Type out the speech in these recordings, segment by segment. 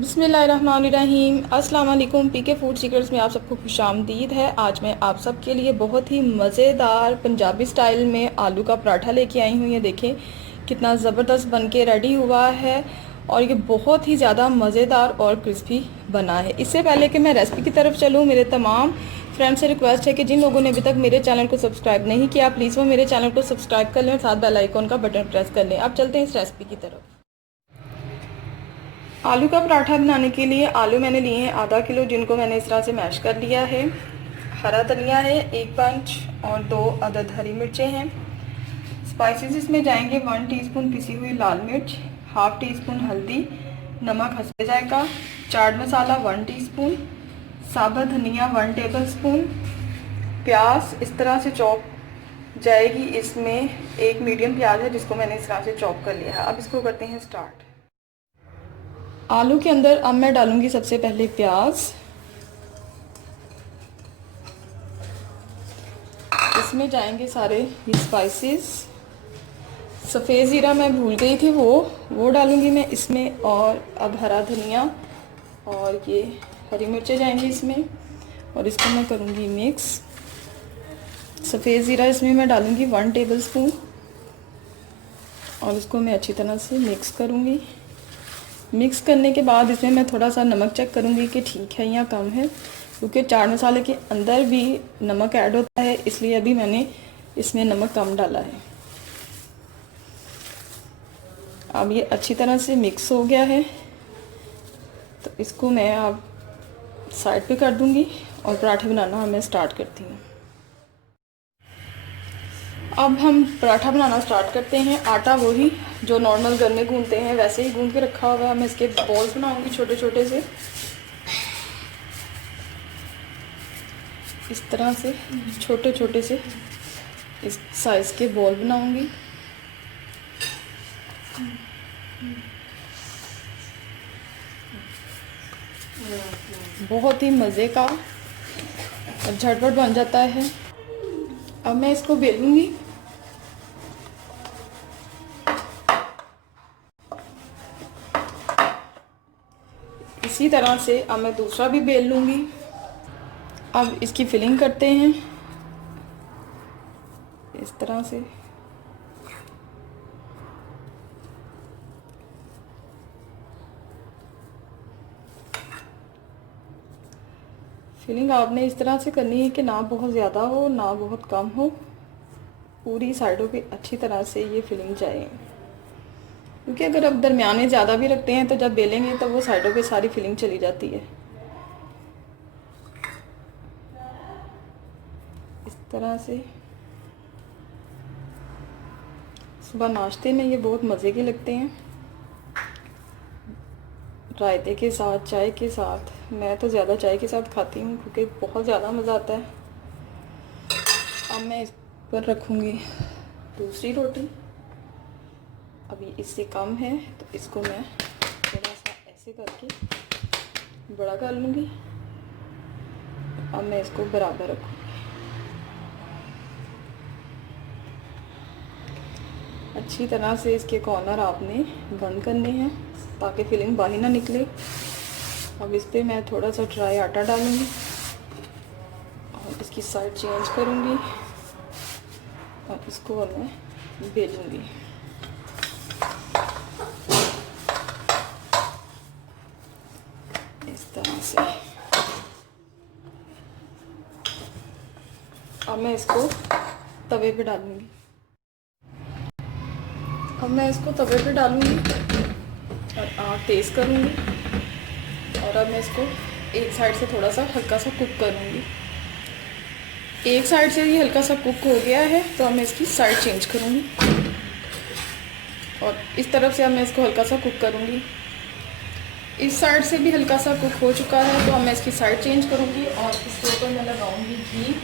बिस्मिल्लाहिर्रहमानिर्रहीम। अस्सलाम वालेकुम। पीके फूड सीक्रेट्स में आप सबको खुशामदीद है। आज मैं आप सब के लिए बहुत ही मज़ेदार पंजाबी स्टाइल में आलू का पराठा लेके आई हूँ। ये देखें कितना ज़बरदस्त बन के रेडी हुआ है और ये बहुत ही ज़्यादा मज़ेदार और क्रिस्पी बना है। इससे पहले कि मैं रेसिपी की तरफ चलूँ, मेरे तमाम फ्रेंड्स से रिक्वेस्ट है कि जिन लोगों ने अभी तक मेरे चैनल को सब्सक्राइब नहीं किया, प्लीज़ वो मेरे चैनल को सब्सक्राइब कर लें और साथ बेल आइकॉन का बटन प्रेस कर लें। अब चलते हैं इस रेसिपी की तरफ। आलू का पराठा बनाने के लिए आलू मैंने लिए हैं आधा किलो, जिनको मैंने इस तरह से मैश कर लिया है। हरा धनिया है 1 पंच और 2 अदद हरी मिर्चें हैं। स्पाइसेस इसमें जाएंगे 1 टीस्पून पिसी हुई लाल मिर्च, हाफ टी स्पून हल्दी, नमक हस्बे जायका, चाट मसाला 1 टीस्पून, साबुत धनिया 1 टेबल स्पून, प्याज इस तरह से चॉप जाएगी। इसमें एक मीडियम प्याज है जिसको मैंने इस तरह से चॉप कर लिया है। अब इसको करते हैं स्टार्ट। आलू के अंदर अब मैं डालूंगी सबसे पहले प्याज। इसमें जाएंगे सारे ये स्पाइसेस। सफ़ेद ज़ीरा मैं भूल गई थी, वो डालूंगी मैं इसमें। और अब हरा धनिया और ये हरी मिर्चें जाएंगी इसमें और इसको मैं करूँगी मिक्स। सफ़ेद ज़ीरा इसमें मैं डालूँगी 1 टेबल स्पून और इसको मैं अच्छी तरह से मिक्स करूँगी। मिक्स करने के बाद इसमें मैं थोड़ा सा नमक चेक करूँगी कि ठीक है या कम है, क्योंकि चाट मसाले के अंदर भी नमक ऐड होता है, इसलिए अभी मैंने इसमें नमक कम डाला है। अब ये अच्छी तरह से मिक्स हो गया है तो इसको मैं अब साइड पे कर दूँगी और पराठे बनाना मैं स्टार्ट करती हूँ। अब हम पराठा बनाना स्टार्ट करते हैं। आटा वही जो नॉर्मल घर में गूंदते हैं वैसे ही गूंद के रखा हुआ है। मैं इसके बॉल्स बनाऊंगी छोटे छोटे से, इस तरह से छोटे छोटे से इस साइज़ के बॉल बनाऊंगी। बहुत ही मज़े का और झटपट बन जाता है। अब मैं इसको बेलूंगी। इसी तरह से अब मैं दूसरा भी बेल लूँगी। अब इसकी फिलिंग करते हैं इस तरह से। फिलिंग आपने इस तरह से करनी है कि ना बहुत ज़्यादा हो ना बहुत कम हो, पूरी साइडों पे अच्छी तरह से ये फिलिंग जाए। क्योंकि अगर आप दरमियाने ज़्यादा भी रखते हैं तो जब बेलेंगे तो वो साइडों पे सारी फिलिंग चली जाती है। इस तरह से सुबह नाश्ते में ये बहुत मज़े के लगते हैं, रायते के साथ, चाय के साथ। मैं तो ज़्यादा चाय के साथ खाती हूँ क्योंकि बहुत ज़्यादा मज़ा आता है। अब मैं इस पर रखूँगी दूसरी रोटी। अभी इससे कम है तो इसको मैं थोड़ा सा ऐसे करके बड़ा कर लूँगी। अब मैं इसको बराबर रखूँगी। अच्छी तरह से इसके कॉर्नर आपने बंद करने हैं ताकि फिलिंग बाहर ना निकले। अब इस पर मैं थोड़ा सा ड्राई आटा डालूँगी और इसकी साइड चेंज करूँगी और इसको अब मैं बेलूँगी। इस तरह से अब मैं इसको तवे पे डालूँगी। अब मैं इसको तवे पे डालूँगी और आग तेज़ करूँगी और अब मैं इसको एक साइड से थोड़ा सा हल्का सा कुक करूँगी। एक साइड से ये हल्का सा कुक हो गया है तो अब मैं इसकी साइड चेंज करूँगी और इस तरफ से अब मैं इसको हल्का सा कुक करूँगी। इस साइड से भी हल्का सा कुक हो चुका है तो अब मैं इसकी साइड चेंज करूँगी और इसके ऊपर मैं लगाऊँगी घी।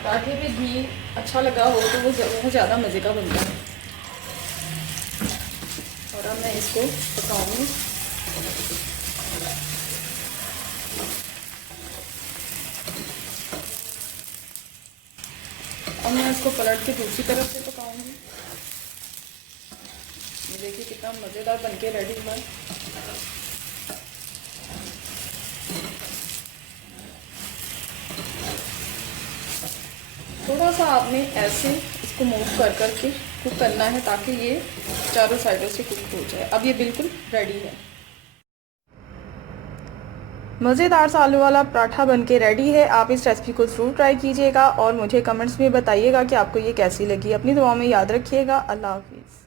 पराठे पे घी अच्छा लगा हो तो वो बहुत ज़्यादा मज़े का बनता है। और अब मैं इसको पकाऊंगी। अब अब मैं इसको पलट के दूसरी तरफ से पकाऊंगी। ये देखिए कितना मज़ेदार बनके रेडी हुआ है। थोड़ा सा आपने ऐसे इसको मूव कर करके कुक करना है ताकि ये चारों साइडों से कुक हो जाए। अब ये बिल्कुल रेडी है। मज़ेदार सा आलू वाला पराठा बनके रेडी है। आप इस रेसिपी को ज़रूर ट्राई कीजिएगा और मुझे कमेंट्स में बताइएगा कि आपको ये कैसी लगी। अपनी दुआओं में याद रखिएगा। अल्लाह हाफिज़।